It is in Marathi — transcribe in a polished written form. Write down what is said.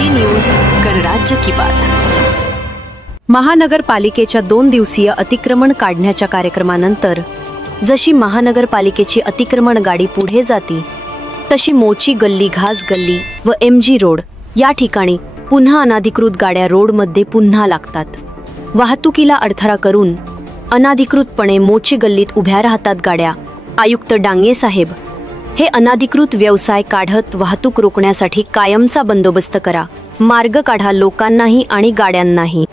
जी न्यूज गणराज्य की बात। महानगरपालिकेच्या 2 दिवसीय अतिक्रमण काढण्याच्या कार्यक्रमानंतर जशी महानगरपालिकेची अतिक्रमण गाडी पुढे जाती तशी मोची गल्ली, घास गल्ली व MG रोड या ठिकाणी पुन्हा अनाधिकृत गाड्या रोडमध्ये पुन्हा लागतात। वाहतुकीला अडथळा करून अनाधिकृतपणे मोची गल्लीत उभ्या राहतात गाड्या। आयुक्त डांगे साहेब, हे अनाधिकृत व्यवसाय काढत वाहतूक रोखण्यासाठी कायमचा बंदोबस्त करा, मार्ग काढा लोकांनाही आणि गाड्यांनाही।